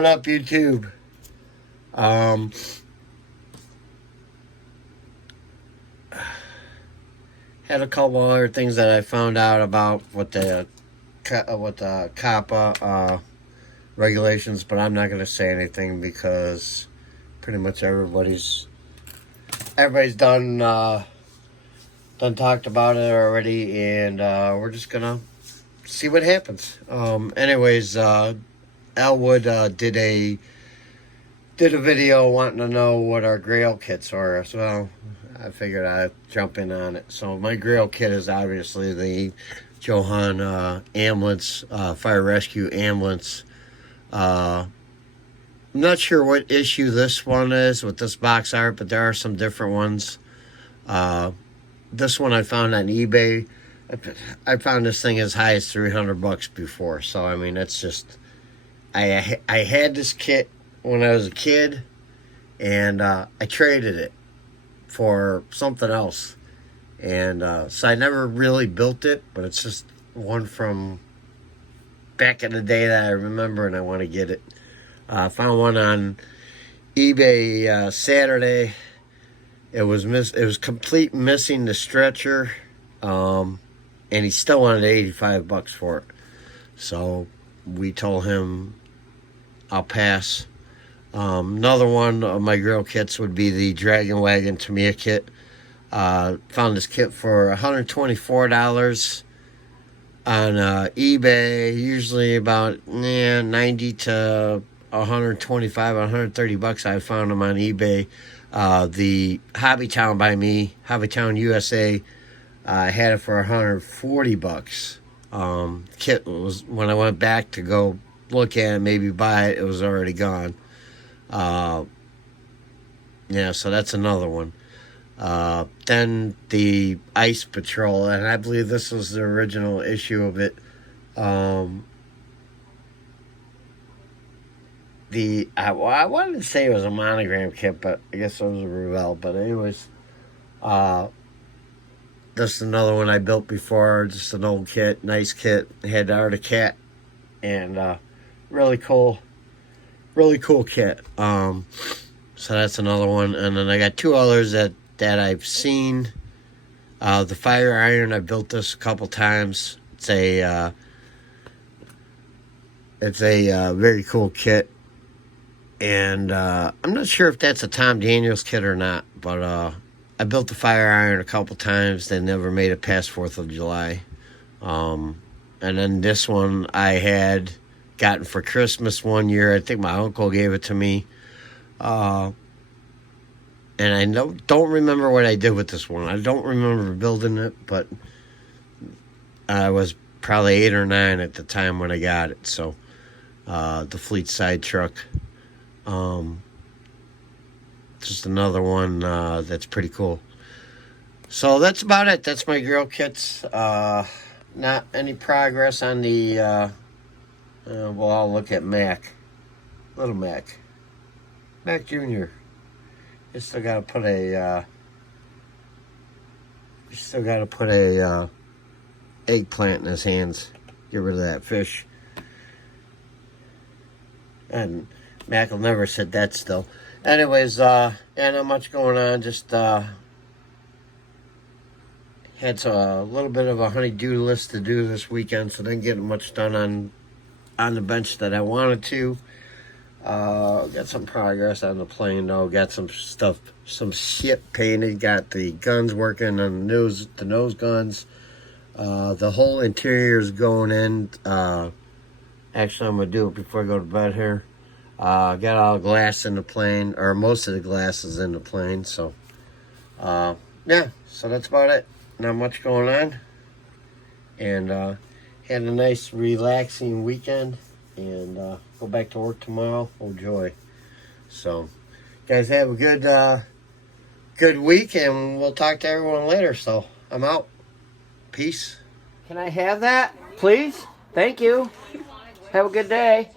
What up, YouTube? Had a couple other things that I found out about with the COPPA regulations, but I'm not going to say anything because pretty much everybody's done talked about it already, and we're just gonna see what happens. Anyways, Elwood did a video wanting to know what our grail kits are, so I figured I'd jump in on it. So my grail kit is obviously the Johan ambulance, fire rescue ambulance. I'm not sure what issue this one is with this box art, but there are some different ones. This one I found on eBay. I found this thing as high as $300 before. So I mean, it's just I had this kit when I was a kid, and I traded it for something else, and so I never really built it, but it's just one from back in the day that I remember, and I want to get it. Found one on eBay Saturday. It was complete missing the stretcher, and he still wanted $85 for it. So we told him I'll pass. Another one of my grill kits would be the Dragon Wagon Tamiya kit. Found this kit for $124 on eBay. Usually about 90 to 125, 130 bucks. I found them on eBay. The Hobbytown by me, Hobbytown USA, had it for $140. Kit was, when I went back to go look at it, maybe buy it, it was already gone. Yeah, so that's another one. Then the Ice Patrol, and I believe this was the original issue of it. I wanted to say it was a monogram kit, but I guess it was a Revell. But anyways, this is another one I built before. Just an old kit, nice kit. It had the Art of Cat, and really cool kit. So that's another one. And then I got two others that I've seen. The Fire Iron, I built this a couple times. It's a very cool kit. And I'm not sure if that's a Tom Daniels kit or not, but I built the Fire Iron a couple times. They never made it past 4th of July. And then this one I had gotten for Christmas one year. I think my uncle gave it to me. And I don't remember what I did with this one. I don't remember building it, but I was probably 8 or 9 at the time when I got it. So the Fleet side truck. Just another one that's pretty cool. So that's about it. That's my grill kits. Not any progress on the well, I'll look at Mac. Little Mac Jr. You still gotta put a eggplant in his hands. Get rid of that fish. And Mac will never sit that still. Anyways, yeah, not much going on. Just had a little bit of a honey-do list to do this weekend, so didn't get much done on the bench that I wanted to. Got some progress on the plane though. Got some shit painted. Got the guns working on the nose guns. The whole interior is going in. Actually, I'm gonna do it before I go to bed here. Got all the glass in the plane, or most of the glass is in the plane. So, yeah. So that's about it. Not much going on, and had a nice, relaxing weekend. And go back to work tomorrow. Oh joy! So, guys, have a good week, and we'll talk to everyone later. So, I'm out. Peace. Can I have that, please? Thank you. Have a good day.